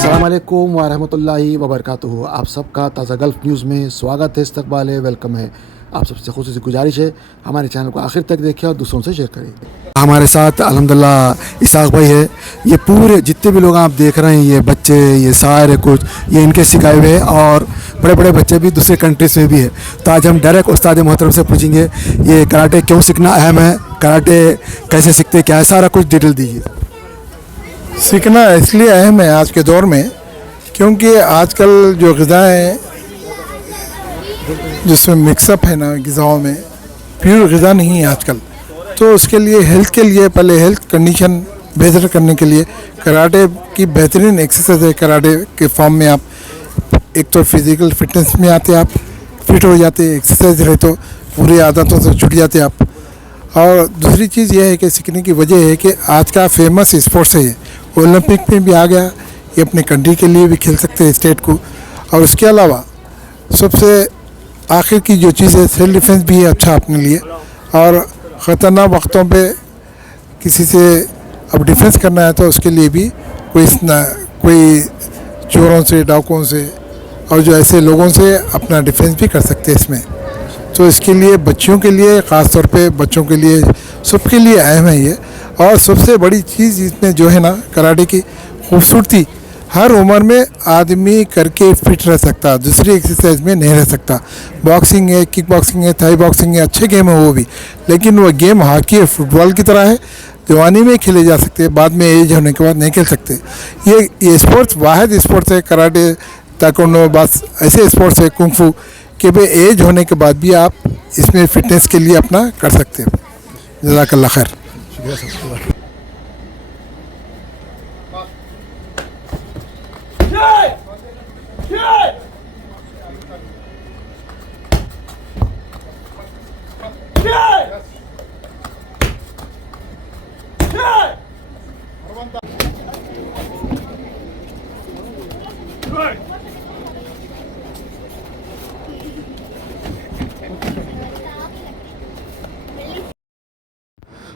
अस्सलाम वालेकुम वरहमतुल्लाहि वबरकातुहू। आप सबका ताज़ा गल्फ़ न्यूज़ में स्वागत है, इस्तकबाल है, वेलकम है। आप सबसे ख़ुसूसी गुजारिश है हमारे चैनल को आखिर तक देखें और दूसरों से शेयर करें। हमारे साथ अल्हम्दुलिल्लाह इसाक भाई है। ये पूरे जितने भी लोग आप देख रहे हैं, ये बच्चे, ये सारे कुछ ये इनके सिखाए हुए हैं और बड़े बड़े बच्चे भी दूसरे कंट्रीज़ में भी है। तो आज हम डायरेक्ट उस्ताद मोहतरम से पूछेंगे ये कराटे क्यों सीखना अहम है, कराटे कैसे सीखते हैं, क्या है, सारा कुछ डिटेल दीजिए। सीखना इसलिए अहम है आज के दौर में क्योंकि आजकल जो ग़िज़ाएँ हैं जिसमें मिक्सअप है ना, ग़िज़ाओं में प्योर ग़िज़ा नहीं है आजकल। तो उसके लिए हेल्थ के लिए पहले हेल्थ कंडीशन बेहतर करने के लिए कराटे की बेहतरीन एक्सरसाइज है। कराटे के फॉर्म में आप एक तो फिज़िकल फिटनेस में आते, आप फिट हो जाते, एक्सरसाइज रहे तो बुरी आदतों से छूट जाते आप। और दूसरी चीज़ यह है कि सीखने की वजह है कि आज का फेमस स्पोर्ट्स है, ओलंपिक में भी आ गया, ये अपने कंट्री के लिए भी खेल सकते हैं, स्टेट को। और उसके अलावा सबसे आखिर की जो चीज़ है सेल्फ डिफेंस भी है अच्छा अपने लिए। और ख़तरनाक वक्तों पे किसी से अब डिफेंस करना है तो उसके लिए भी कोई चोरों से, डाकुओं से और जो ऐसे लोगों से अपना डिफेंस भी कर सकते हैं इसमें। तो इसके लिए बच्चियों के लिए, ख़ास तौर पे बच्चों के लिए, सबके लिए अहम है ये। और सबसे बड़ी चीज़ इसमें जो है ना, कराटे की खूबसूरती, हर उम्र में आदमी करके फिट रह सकता, दूसरी एक्सरसाइज में नहीं रह सकता। बॉक्सिंग है, किक बॉक्सिंग है, थाई बॉक्सिंग है, अच्छे गेम है वो भी, लेकिन वो गेम हॉकी है, फुटबॉल की तरह है, जवानी में खेले जा सकते हैं, बाद में एज होने के बाद नहीं खेल सकते। ये स्पोर्ट्स वाहिद स्पोर्ट्स है कराटे, ताइक्वांडो, बस ऐसे स्पोर्ट्स है, कुंग फू कि भाई एज होने के बाद भी आप इसमें फ़िटनेस के लिए अपना कर सकते हैं। जज़ाकल्लाह खैर।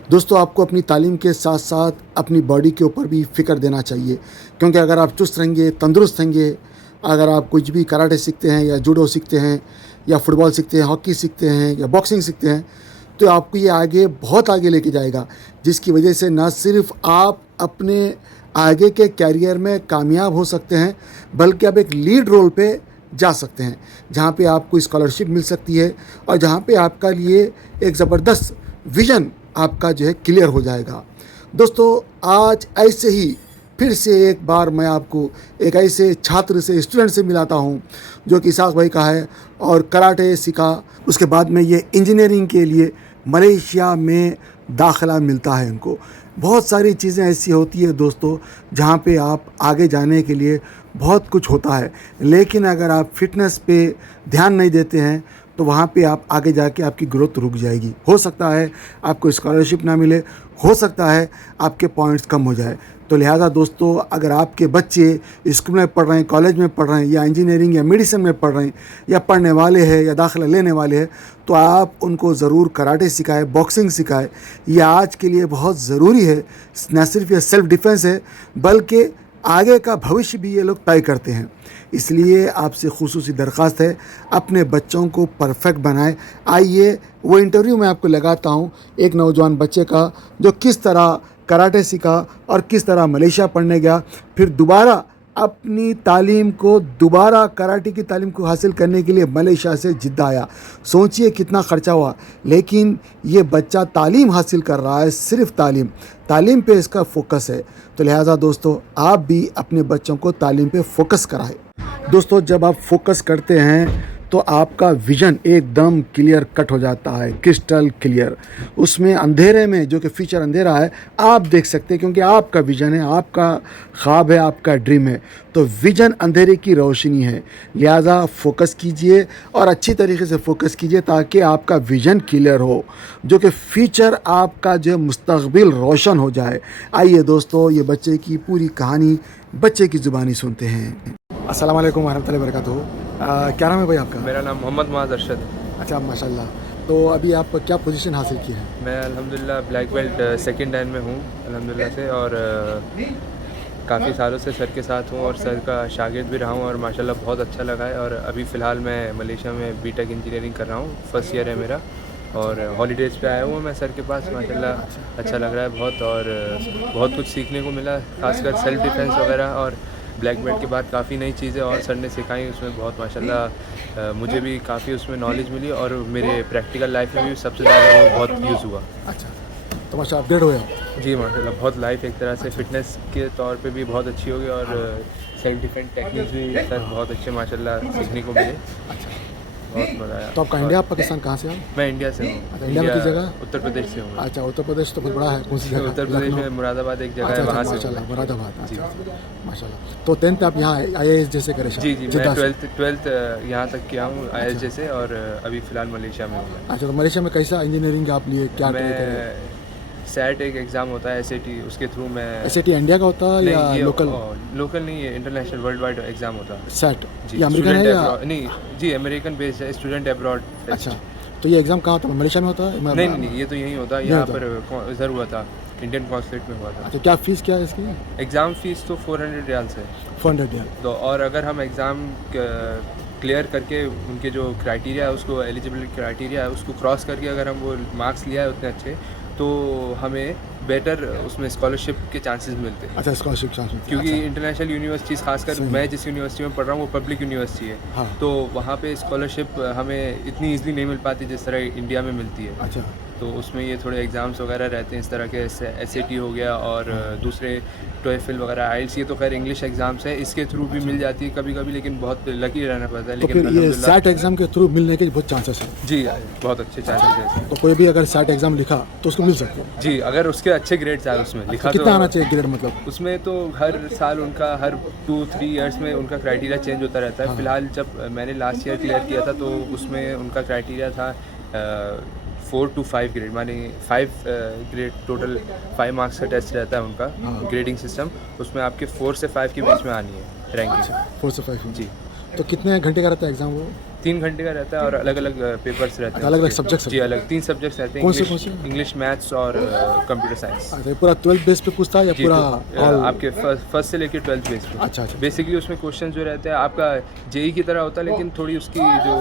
दोस्तों, आपको अपनी तालीम के साथ साथ अपनी बॉडी के ऊपर भी फ़िक्र देना चाहिए, क्योंकि अगर आप चुस्त रहेंगे, तंदुरुस्त रहेंगे, अगर आप कुछ भी कराटे सीखते हैं या जूडो सीखते हैं या फुटबॉल सीखते हैं, हॉकी सीखते हैं या बॉक्सिंग सीखते हैं, तो आपको ये आगे बहुत आगे लेके जाएगा, जिसकी वजह से न सिर्फ आप अपने आगे के कैरियर में कामयाब हो सकते हैं, बल्कि आप एक लीड रोल पे जा सकते हैं, जहाँ पे आपको स्कॉलरशिप मिल सकती है और जहाँ पे आपका लिए एक ज़बरदस्त विज़न आपका जो है क्लियर हो जाएगा। दोस्तों, आज ऐसे ही फिर से एक बार मैं आपको एक ऐसे छात्र से, स्टूडेंट से मिलाता हूँ जो कि इसाक भाई का है और कराटे सीखा, उसके बाद में ये इंजीनियरिंग के लिए मलेशिया में दाखिला मिलता है इनको। बहुत सारी चीज़ें ऐसी होती है दोस्तों, जहाँ पे आप आगे जाने के लिए बहुत कुछ होता है, लेकिन अगर आप फिटनेस पे ध्यान नहीं देते हैं तो वहाँ पे आप आगे जाके आपकी ग्रोथ रुक जाएगी। हो सकता है आपको स्कॉलरशिप ना मिले, हो सकता है आपके पॉइंट्स कम हो जाए। तो लिहाजा दोस्तों, अगर आपके बच्चे स्कूल में पढ़ रहे हैं, कॉलेज में पढ़ रहे हैं, या इंजीनियरिंग या मेडिसिन में पढ़ रहे हैं, या पढ़ने वाले हैं या दाखिला लेने वाले हैं, तो आप उनको ज़रूर कराटे सिखाएं, बॉक्सिंग सिखाएं। यह आज के लिए बहुत ज़रूरी है। न सिर्फ ये सेल्फ़ डिफेंस है, बल्कि आगे का भविष्य भी ये लोग तय करते हैं। इसलिए आपसे खुसूसी दरख्वास्त है, अपने बच्चों को परफेक्ट बनाएं। आइए वो इंटरव्यू मैं आपको लगाता हूँ एक नौजवान बच्चे का, जो किस तरह कराटे सीखा और किस तरह मलेशिया पढ़ने गया, फिर दोबारा अपनी तालीम को, दोबारा कराटे की तालीम को हासिल करने के लिए मलेशिया से जिद्दा आया। सोचिए कितना ख़र्चा हुआ, लेकिन ये बच्चा तालीम हासिल कर रहा है, सिर्फ तालीम पे इसका फोकस है। तो लिहाजा दोस्तों, आप भी अपने बच्चों को तालीम पे फोकस कराएं। दोस्तों, जब आप फोकस करते हैं तो आपका विज़न एकदम क्लियर कट हो जाता है, क्रिस्टल क्लियर। उसमें अंधेरे में, जो कि फ्यूचर अंधेरा है, आप देख सकते हैं, क्योंकि आपका विज़न है, आपका ख्वाब है, आपका ड्रीम है। तो विज़न अंधेरे की रोशनी है, लिहाजा फोकस कीजिए और अच्छी तरीके से फोकस कीजिए ताकि आपका विज़न क्लियर हो, जो कि फ्यूचर आपका जो मुस्तक़बिल रोशन हो जाए। आइए दोस्तों, ये बच्चे की पूरी कहानी बच्चे की ज़ुबानी सुनते हैं। अस्सलाम वालेकुम वरहमतुल्लाहि वबरकातुहू। क्या नाम है भाई आपका? मेरा नाम मोहम्मद मुआज़ अरशद। अच्छा, माशाल्लाह। तो अभी आप क्या पोजीशन हासिल की है? मैं अल्हम्दुलिल्लाह ब्लैक बेल्ट सेकंड लाइन में हूँ अल्हम्दुलिल्लाह से। और काफ़ी सालों से सर के साथ हूँ और सर का शागिर्द भी रहा हूँ और माशाल्लाह बहुत अच्छा लगा है। और अभी फ़िलहाल मैं मलेशिया में बीटेक इंजीनियरिंग कर रहा हूँ, फर्स्ट ईयर है मेरा और हॉलीडेज़ पे आया हूँ मैं सर के पास। माशाल्लाह अच्छा लग रहा है बहुत और बहुत कुछ सीखने को मिला, खासकर सेल्फ डिफेंस वगैरह। और ब्लैक बेल्ट के बाद काफ़ी नई चीज़ें और सर ने सिखाई, उसमें बहुत माशाल्लाह मुझे भी काफ़ी उसमें नॉलेज मिली और मेरे प्रैक्टिकल लाइफ में भी सबसे ज़्यादा वो बहुत यूज़ हुआ। अच्छा, तो माशा अपडेट हुए आप। जी माशाल्लाह बहुत लाइफ एक तरह से फ़िटनेस के तौर पे भी बहुत अच्छी होगी और सेल्फ डिफेंस टेक्निक्स भी सर बहुत अच्छे माशाल्लाह सीखने को मिले। बहुत मज़ा आया। तो आपका इंडिया पाकिस्तान कहाँ से आप? मैं इंडिया से हूँ। अच्छा, इंडिया में किस जगह? उत्तर प्रदेश से हूँ मैं। अच्छा, उत्तर प्रदेश तो बहुत बड़ा है, कौन सी जगह? उत्तर प्रदेश में मुरादाबाद एक जगह अच्छा, है, वहाँ से हूँ माशाल्लाह, मैं। मुरादाबाद। जी। अच्छा, माशाल्लाह। तो 10th आप यहाँ IAS जैसे करे? जी जी, मैं जिद्दा से। 12th यहाँ तक किया हूँ ISJ से और अभी फ़िलहाल मलेशिया में हूँ मैं। अच्छा, तो मलेशिया में कैसा इंजीनियरिंग आप लिए, क्या ट्राई करे? मैं SAT एक एग्ज़ाम होता है SAT, उसके थ्रू मैं SAT इंडिया का होता है या नहीं, ये लोकल? लोकल नहीं है, इंटरनेशनल वर्ल्ड वाइड एग्ज़ाम होता है। SAT जी, ये अमेरिकन है स्टूडेंट या? एब्रॉड नहीं, जी अमेरिकन बेस्ड है, स्टूडेंट एब्रॉड टेस्ट। अच्छा, तो ये एग्ज़ाम कहाँ होता है, मलेशिया में होता है? नहीं नहीं, ये तो यहीं होता है, यहीं यहाँ होता पर इधर हुआ था, इंडियन कॉन्सुलेट में हुआ था। अच्छा, क्या फीस क्या है इसकी? एग्ज़ाम फ़ीस तो 400 रियाल्स है। 400 रियाल। तो और अगर हम एग्ज़ाम क्लियर करके उनके जो क्राइटेरिया है उसको, एलिजिबिलिटी क्राइटेरिया है उसको क्रॉस करके अगर हम वो मार्क्स लिया है उतने अच्छे, तो हमें बेटर उसमें स्कॉलरशिप के चांसेस मिलते हैं। अच्छा, स्कॉलरशिप चांस मिलता है। क्योंकि अच्छा, इंटरनेशनल यूनिवर्सिटीज़, खासकर सही। मैं जिस यूनिवर्सिटी में पढ़ रहा हूँ वो पब्लिक यूनिवर्सिटी है, हाँ। तो वहाँ पे स्कॉलरशिप हमें इतनी ईज़िली नहीं मिल पाती जिस तरह इंडिया में मिलती है। अच्छा, तो उसमें ये थोड़े एग्ज़ाम्स वगैरह रहते हैं इस तरह के, SAT हो गया और दूसरे TOEFL वगैरह, IELTS, ये तो खैर इंग्लिश एग्ज़ाम्स है, इसके थ्रू भी मिल जाती है कभी कभी, लेकिन बहुत लकी रहना पड़ता है। तो लेकिन फिर ये अल्हम्दुलिल्लाह SAT एग्ज़ाम के थ्रू मिलने के बहुत चांसेस हैं। जी बहुत अच्छे चांसेस हैं। तो कोई भी अगर SAT एग्ज़ाम लिखा तो उसको मिल सकते हैं। जी, अगर उसके अच्छे ग्रेड्स आए उसमें लिखा तो कितना आना तो चाहिए ग्रेड, मतलब? उसमें तो हर साल उनका हर 2-3 इयर्स में उनका क्राइटेरिया चेंज होता रहता है। फ़िलहाल जब मैंने लास्ट ईयर क्लियर किया था तो उसमें उनका क्राइटेरिया था 4 to 5 ग्रेड, माने 5 ग्रेड, टोटल 5 मार्क्स का टेस्ट रहता है उनका ग्रेडिंग सिस्टम। उसमें आपके 4 से 5 के बीच में आनी है रैंकिंग। 4 से 5 जी, तो कितने घंटे का रहता है एग्ज़ाम वो? 3 घंटे का रहता है और अलग अलग पेपर्स रहते हैं। अलग-अलग उसके। subjects जी, अलग 3 सब्जेक्ट्स रहते हैं। कौन से? इंग्लिश, मैथ्स और कंप्यूटर साइंस। अच्छा, ये पूरा 12th बेस पे पूछता है या जी, पूरा तो ऑल? आपके फर्स्ट से लेकर 12th बेस पे। अच्छा, अच्छा। बेसिकली उसमें क्वेश्चन जो रहते हैं आपका जेई की तरह होता है, लेकिन थोड़ी उसकी जो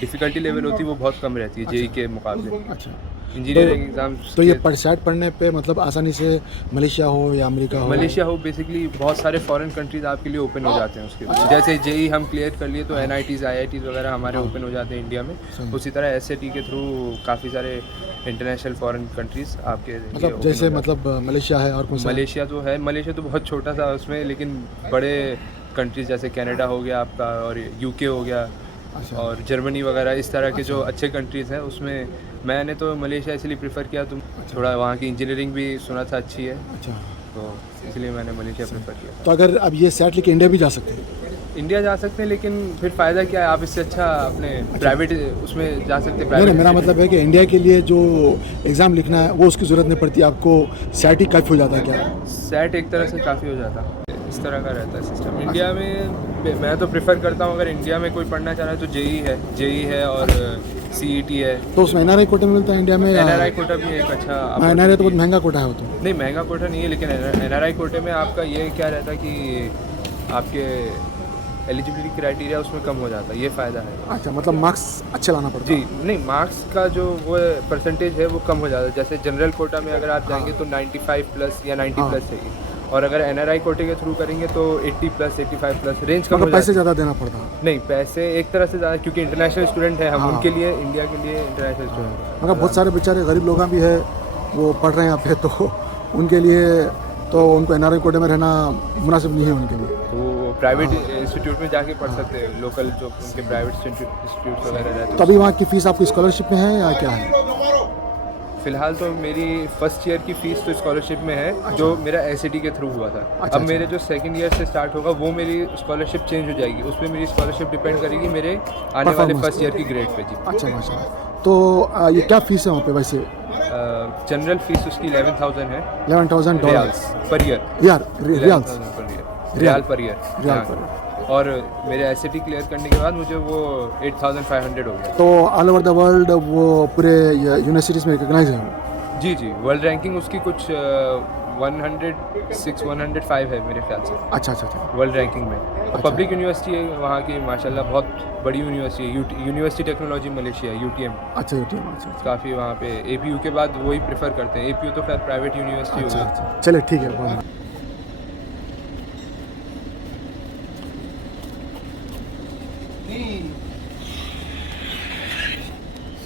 डिफ़िकल्टी लेवल होती है वो बहुत कम रहती है जेई के मुकाबले। अच्छा, इंजीनियरिंग एग्जाम्स तो ये SAT पढ़ने पे मतलब आसानी से मलेशिया हो या अमेरिका हो? मलेशिया हो, बेसिकली बहुत सारे फॉरेन कंट्रीज़ आपके लिए ओपन हो जाते हैं उसके लिए। जैसे जेई हम क्लियर कर लिए तो NITs IITs वगैरह हमारे ओपन हो जाते हैं इंडिया में। उसी तरह SAT के थ्रू काफ़ी सारे इंटरनेशनल फॉरेन कंट्रीज़ आपके लिए मतलब open जैसे हो जाते हैं। मतलब मलेशिया है और कौन सा? मलेशिया तो है, मलेशिया तो बहुत छोटा सा उसमें, लेकिन बड़े कंट्रीज़ जैसे कनाडा हो गया आपका और UK हो गया अच्छा, और जर्मनी वगैरह, इस तरह के जो अच्छे कंट्रीज़ हैं उसमें मैंने तो मलेशिया इसलिए प्रेफर किया, तो थोड़ा वहाँ की इंजीनियरिंग भी सुना था अच्छी है, अच्छा। तो इसलिए मैंने मलेशिया प्रेफर किया। तो अगर अब ये SAT लेके इंडिया भी जा सकते हैं? इंडिया जा सकते हैं, लेकिन फिर फ़ायदा क्या है, आप इससे अच्छा अपने प्राइवेट उसमें जा सकते हैं। नहीं, प्राइवेट मेरा मतलब है कि इंडिया के लिए जो एग्ज़ाम लिखना है वो उसकी ज़रूरत नहीं पड़ती, आपको SAT ही काफ़ी हो जाता है क्या? SAT एक तरह से काफ़ी हो जाता है, इस तरह का रहता है सिस्टम। इंडिया में मैं तो प्रेफर करता हूँ, अगर इंडिया में कोई पढ़ना चाह रहा है तो जेई है और CET है। तो उसमें NRI कोटे में मिलता है इंडिया में या? NRI कोटा भी एक अच्छा NRI तो बहुत महंगा कोटा है वो तो। नहीं, महंगा कोटा नहीं है, लेकिन NRI कोटे में आपका ये क्या रहता है कि आपके एलिजिबिलिटी क्राइटेरिया उसमें कम हो जाता है, ये फ़ायदा है। अच्छा, मतलब मार्क्स अच्छे लाना पड़ता जी, है? नहीं, मार्क्स का जो वो परसेंटेज है वो कम हो जाता है। जैसे जनरल कोटा में अगर आप जाएंगे तो 95 प्लस या 90 प्लस चाहिए, और अगर NRI कोटे के थ्रू करेंगे तो 80 प्लस 85 प्लस, रेंज कम हो मतलब जाता पैसे ज़्यादा देना पड़ता है? है। नहीं, पैसे एक तरह से ज़्यादा, क्योंकि इंटरनेशनल स्टूडेंट है हम, उनके लिए, इंडिया के लिए इंटरनेशनल स्टूडेंट। मगर बहुत सारे बेचारे गरीब लोग भी है, वो पढ़ रहे हैं यहाँ पे, तो उनके लिए तो उनको NRI कोटे में रहना मुनासिब नहीं है उनके लिए। तो प्राइवेट इंस्टीट्यूट में जाके पढ़ सकते हैं, लोकल जो उनके प्राइवेट इंस्टीट्यूट वगैरह रहते हैं। तो अभी वहाँ की फ़ीस आपकी स्कॉलरशिप में है या क्या है? फ़िलहाल तो मेरी फर्स्ट ईयर की फ़ीस तो स्कॉलरशिप में है, जो मेरा SAT के थ्रू हुआ था। अच्छा, अब मेरे जो सेकंड ईयर से स्टार्ट होगा वो मेरी स्कॉलरशिप चेंज हो जाएगी, उसमें मेरी स्कॉलरशिप डिपेंड करेगी मेरे आने वाले Performance फर्स्ट ईयर की ग्रेड पे। जी, अच्छा, माशाल्लाह। तो ये क्या फ़ीस है वहाँ पे वैसे? जनरल फीस उसकी 11,000 है, $11,000 रियाल्स पर ईयर। यार riyals riyal per year. Riyal हाँ। पर। और मेरे SAT क्लियर करने के बाद मुझे वो 8,500 हो गया। तो ऑल ओवर द वर्ल्ड वो पूरे यूनिवर्सिटीज़ में रिकॉग्नाइज है वो? जी जी, वर्ल्ड रैंकिंग उसकी कुछ 106 105 है मेरे ख्याल से अच्छा अच्छा अच्छा वर्ल्ड रैंकिंग में। और पब्लिक यूनिवर्सिटी है वहाँ की माशाल्लाह, बहुत बड़ी यूनिवर्सिटी है, यूनिवर्सिटी टेक्नोलॉजी मलेशिया UTM। अच्छा UTM अच्छा अच्छा काफ़ी वहाँ पे APU के बाद वही प्रेफर करते हैं। APU तो खैर प्राइवेट यूनिवर्सिटी अच्छा होगी। अच्छा चले ठीक है बहुत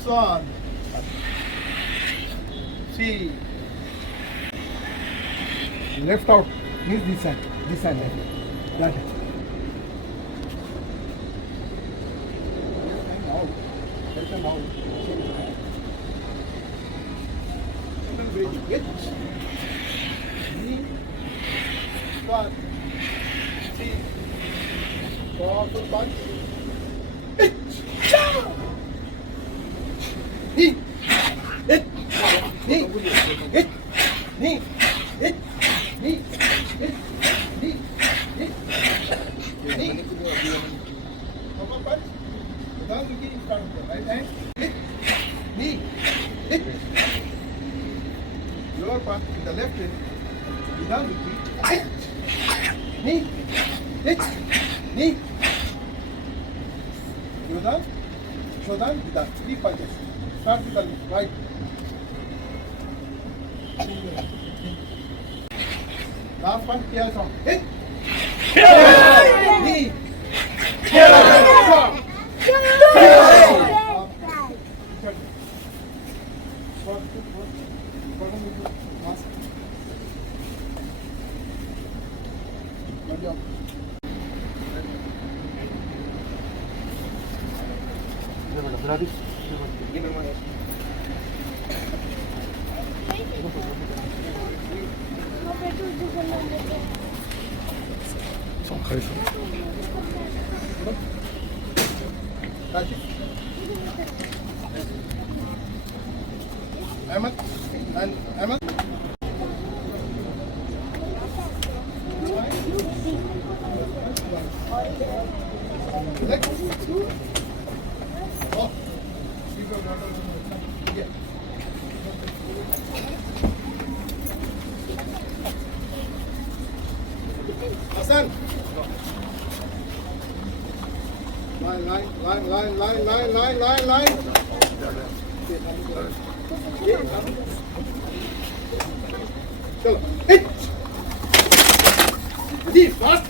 Son. See. Left out means this side left. That side. Powerful punch. Knee. Hit. Knee. Hit. Knee. Hit. Knee. Hit. Knee. Hit. Knee. Upper punch. Without looking start with the right hand. Hit. Knee. Hit. Lower punch with the left hand. Without looking. Hit. Knee. Hit. Knee. Shodan. Shodan with the 3 punches. Start with the right. Last one, clear song. Hit! Knee! Ahmed and Ahmed. Next. Oh. Keep your daughter. Yeah. Hassan. Line. चलो hit जी fast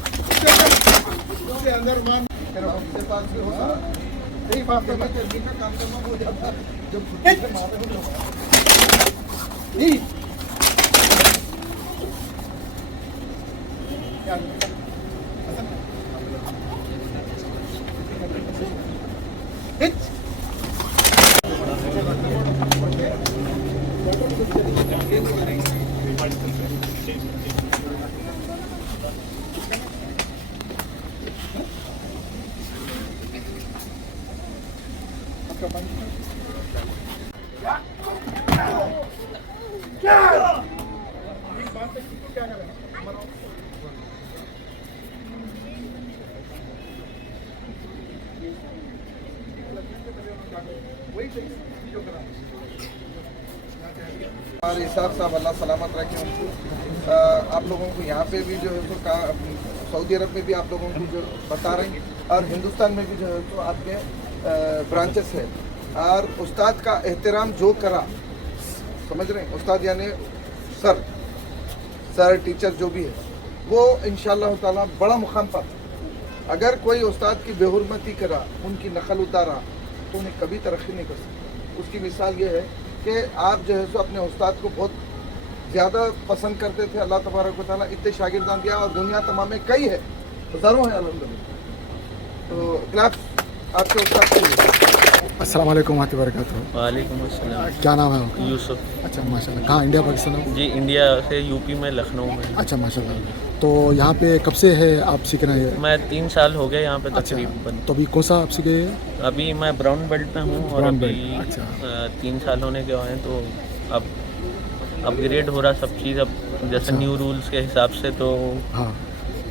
से अंदर मान तेरा से पास से होगा नहीं fast में जल्दी का काम करना हो जाता है जब हिट मारे हो नहीं क्या हिट हमारे हिसाब साहब अल्लाह सलामत रखे उनको। आप लोगों को यहाँ पे भी जो है तो सऊदी अरब में भी आप लोगों को जो बता रहे हैं और हिंदुस्तान में भी जो है तो आपके ब्रांचेस है। और उस्ताद का एहतराम जो करा, समझ रहे हैं, उस्ताद यानी सर टीचर जो भी है वो इंशाअल्लाह ताला बड़ा मुकाम पर। अगर कोई उस्ताद की बेहुरमती करा, उनकी नकल उतारा तो उन्हें कभी तरक्की नहीं कर सकता। उसकी मिसाल ये है कि आप जो है सो अपने उस्ताद को बहुत ज़्यादा पसंद करते थे, अल्लाह तबारक व तआला इतने शागिर्दान दिया और दुनिया तमाम में कई है, हज़ारों हैं अल्हम्दुलिल्लाह। तो क्लास आपके उस्ताद के लिए। अस्सलाम वालेकुम वरहमतुल्लाहि वबरकातुहू। वालेकुम अस्सलाम। क्या नाम है आपका? यूसुफ। अच्छा माशाल्लाह। कहाँ इंडिया पाकिस्तान हो? जी इंडिया से यूपी में लखनऊ में। अच्छा माशाल्लाह। तो यहाँ पे कब से है आप सीख रहे हैं? मैं 3 साल हो गए यहाँ पे अच्छा, तकरीबन। तो अभी कौन सा आप सीखे? अभी मैं ब्राउन बेल्ट में हूँ और ब्राउन अभी बेल्ट, अच्छा। 3 साल होने के बाद तो अब अपग्रेड हो रहा सब चीज़। अब जैसे अच्छा। न्यू रूल्स के हिसाब से तो हाँ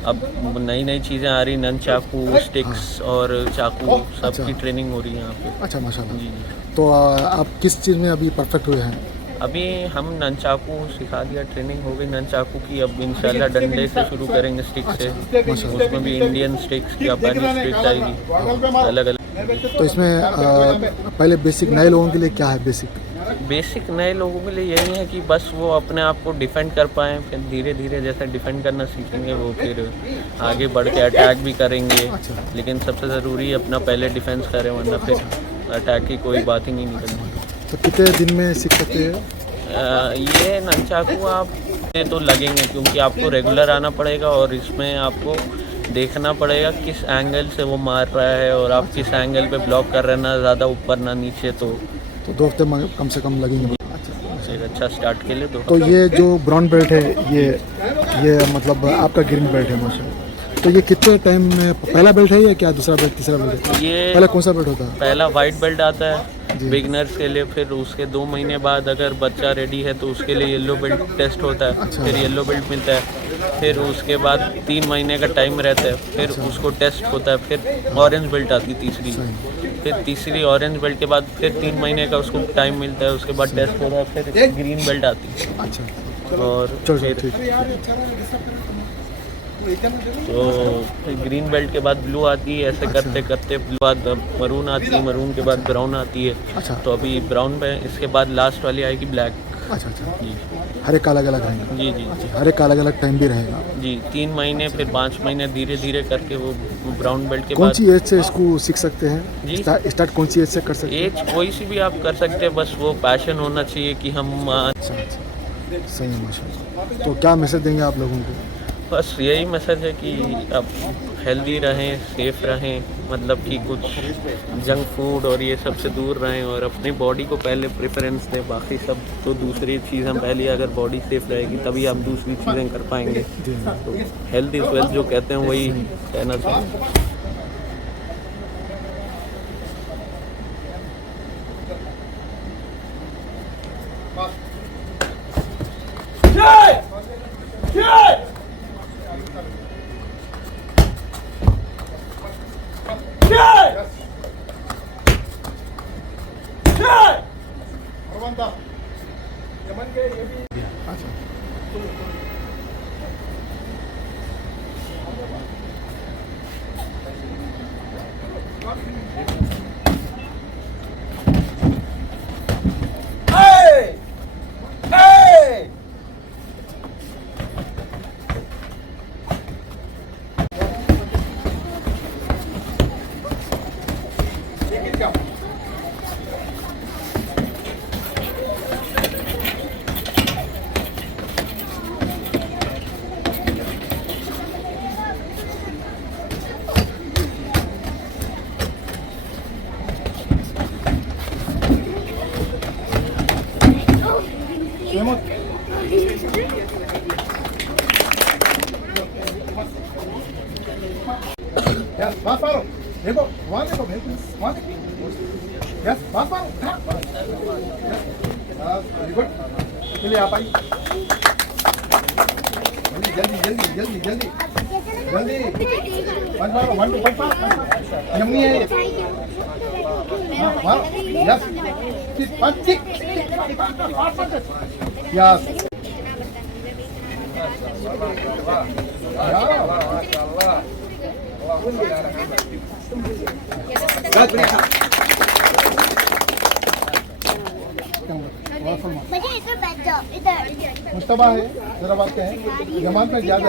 अब नई चीज़ें आ रही, नन चाकू, स्टिक्स और चाकू सब अच्छा। की ट्रेनिंग हो रही है यहाँ पे। अच्छा माशाल्लाह। जी। तो आप किस चीज़ में अभी परफेक्ट हुए हैं? अभी हम ननचाकू सिखा दिया, ट्रेनिंग हो गई ननचाकू की। अब इंशाल्लाह डंडे से शुरू करेंगे, स्टिक से। उसमें भी इंडियन स्टिक्स, जापानी स्टिक्स आएगी अलग अलग। तो इसमें पहले बेसिक नए लोगों के लिए क्या है बेसिक नए लोगों के लिए यही है कि बस वो अपने आप को डिफेंड कर पाएँ, फिर धीरे धीरे जैसे डिफेंड करना सीखेंगे वो फिर आगे बढ़ के अटैक भी करेंगे। लेकिन सबसे ज़रूरी अपना पहले डिफेंस करें, वरना फिर अटैक की कोई बात ही नहीं निकलती। तो कितने दिन में सीख सकते हैं? ये ननचाकू आप तो लगेंगे, क्योंकि आपको रेगुलर आना पड़ेगा और इसमें आपको देखना पड़ेगा किस एंगल से वो मार रहा है और आप किस एंगल पे ब्लॉक कर रहे हैं, ना ज़्यादा ऊपर ना नीचे। तो 2 हफ्ते कम से कम लगेंगे। एक अच्छा स्टार्ट के लिए तो ये जो ब्राउन बेल्ट है ये मतलब आपका ग्रीन बेल्ट है माशाल्लाह। तो ये कितने टाइम में पहला बेल्ट है या क्या दूसरा बेल्ट तीसरा बेल्ट है? ये पहला कौन सा बेल्ट होता है? पहला वाइट बेल्ट आता है बिगनर्स के लिए, फिर उसके 2 महीने बाद अगर बच्चा रेडी है तो उसके लिए येलो बेल्ट टेस्ट होता है। फिर येलो बेल्ट मिलता है, फिर उसके बाद 3 महीने का टाइम रहता है, फिर उसको टेस्ट होता है। फिर ऑरेंज बेल्ट आती है तीसरी, फिर तीसरी ऑरेंज बेल्ट के बाद फिर 3 महीने का उसको टाइम मिलता है, उसके बाद टेस्ट होता है, फिर ग्रीन बेल्ट आती है। और तो ग्रीन बेल्ट के बाद ब्लू आती है, ऐसे करते करते ब्लू बाद मरून आती है, मरून के बाद ब्राउन आती है। तो अभी ब्राउन में इसके बाद लास्ट वाली आएगी ब्लैक। अच्छा जी, हर एक अलग अलग रहेगा? जी जी हर एक अलग अलग टाइम भी रहेगा जी। 3 महीने फिर 5 महीने धीरे धीरे करके वो ब्राउन बेल्ट के कौन बाद। सी एज से इसको सीख सकते हैं? जी, स्टार्ट कौन सी एज से कर सकते हैं? एज कोई सी भी आप कर सकते हैं, बस वो पैशन होना चाहिए कि हम अच्छा सही है माशाल्लाह। तो क्या मैसेज देंगे आप लोगों को? बस यही मैसेज है कि आप हेल्दी रहें, सेफ रहें, मतलब कि कुछ जंक फूड और ये सब से दूर रहें और अपनी बॉडी को पहले प्रेफरेंस दें। बाकी सब तो दूसरी चीज़ हम पहले, अगर बॉडी सेफ रहेगी तभी आप दूसरी चीज़ें कर पाएंगे। तो हेल्थ इज़ वेल्थ जो कहते हैं वही कहना चाहिए। Yes, fast follow. देखो, वहाँ देखो, वहाँ देखो. Yes, fast follow. Yes, very good. चलिए आप आइए. जल्दी, जल्दी, जल्दी, जल्दी, जल्दी. 1 follow, 1 2 5 यम्मी है ये. हाँ, yes. 5 6. Yes. मुस्तफा है जरा बात कहें जमान पे ज्यादा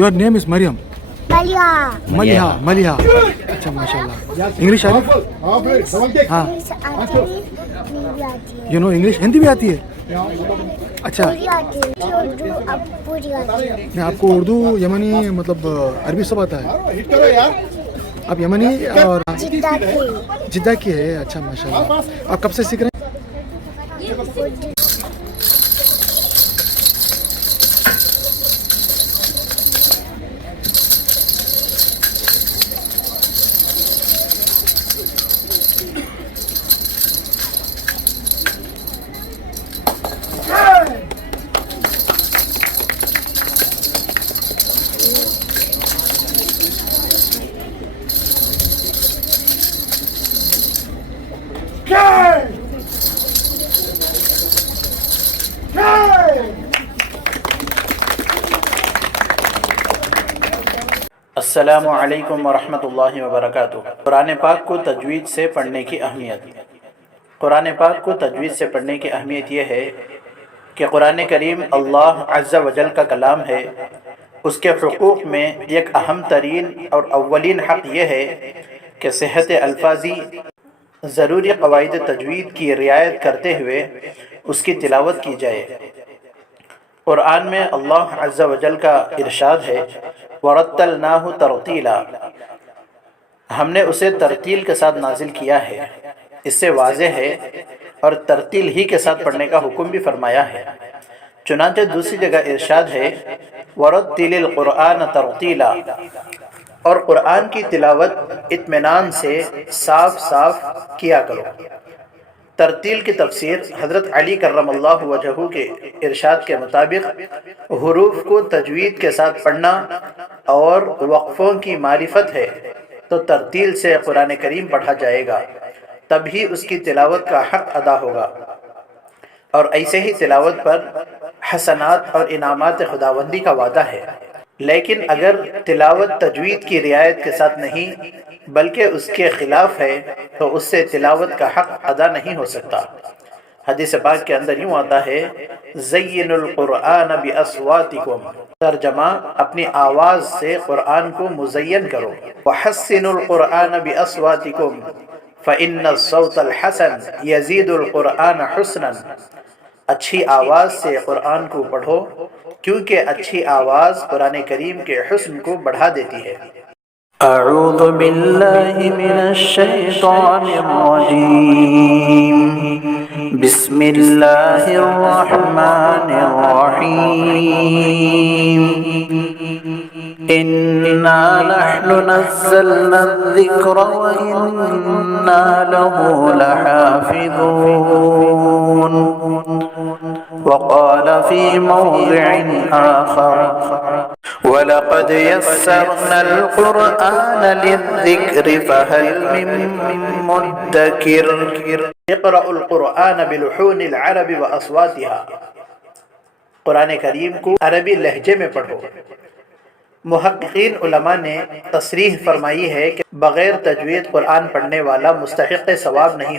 Your name is Mariam. Maliha. अच्छा माशाल्लाह। इंग्लिश आती है? हाँ। You know English? हिंदी भी आती है? अच्छा। नहीं, आपको उर्दू यमनी मतलब अरबी सब आता है? आप यमनी और जिद्दा की है? अच्छा माशाल्लाह। आप कब से सीख रहे हैं? अस्सलामु अलैकुम वरहमतुल्लाहि वबरकातुहू। कुरान पाक को तजवीद से पढ़ने की अहमियत। कुरान पाक को तजवीद से पढ़ने की अहमियत यह है कि कुरान करीम अल्लाह अज़्ज़ा वजल का कलाम है। उसके हुकूक़ में एक अहम तरीन और अव्वलीन हक़ यह है कि सेहत अल्फाजी ज़रूरी क़वाइद तजवीद की रियायत करते हुए उसकी तिलावत की जाए। कुरान में अल्लाह अज़्ज़ा वजल का इरशाद है, वरत्तलनाहु तरतीला, हमने उसे तरतील के साथ नाजिल किया है। इससे वाज़ेह है और तरतील ही के साथ पढ़ने का हुक्म भी फरमाया है। चुनांचे दूसरी जगह इरशाद है, वरत्तिलिल कुरआन तरतीला, और कुरान की तिलावत इत्मीनान से साफ साफ किया करो। तरतील की तफसीर हज़रत अली कर्रमल्लाहु वजहू के इरशाद के मुताबिक हुरूफ को तजवीद के साथ पढ़ना और वक्फ़ों की मारिफत है तो तरतील से कुरान करीम पढ़ा जाएगा, तभी उसकी तिलावत का हक़ अदा होगा। और ऐसे ही तिलावत पर हसनात और इनामात खुदावंदी का वादा है। लेकिन अगर तिलावत तजवीद की रियायत के साथ नहीं बल्कि उसके खिलाफ है तो उससे तिलावत का हक़ अदा नहीं हो सकता। हदीस पाक के अंदर यूँ आता है, ज़य्यिनुल कुरआन बिअस्वातिकुम, तर्जमा अपनी आवाज़ से कुरान को मुज़य्यन करो। वहस्सिनुल कुरआन बिअस्वातिकुम फ़इन्नस्सौतल हसन यज़ीदुल कुरआन हुस्नन, अच्छी आवाज़ से कुरान को पढ़ो क्योंकि अच्छी आवाज़ कुरान करीम के हुस्न को बढ़ा देती है। अऊज़ु बिल्लाहि मिनश शैतानिर रजीम, बिस्मिल्लाहिर रहमानिर रहीम, इन्ना नहनु नज़्ज़लना ज़िक्रा व इन्ना लहू लहाफ़िज़ून। वक़ाल फ़ी मौज़िइन आख़र, वलक़द यस्सरनल क़ुरआन लिज़्ज़िक्रि फ़हल मिन मुद्दकिर। इक़रउल क़ुरआन बिलुहूनिल अरबि व अस्वातिहा, कुरान करीम को अरबी लहजे में पढ़ो। मुहक्किकीन उलमा ने तसरीह फरमाई है कि बग़ैर तजवीद कुरान पढ़ने वाला मुस्तहिक़ सवाब नहीं।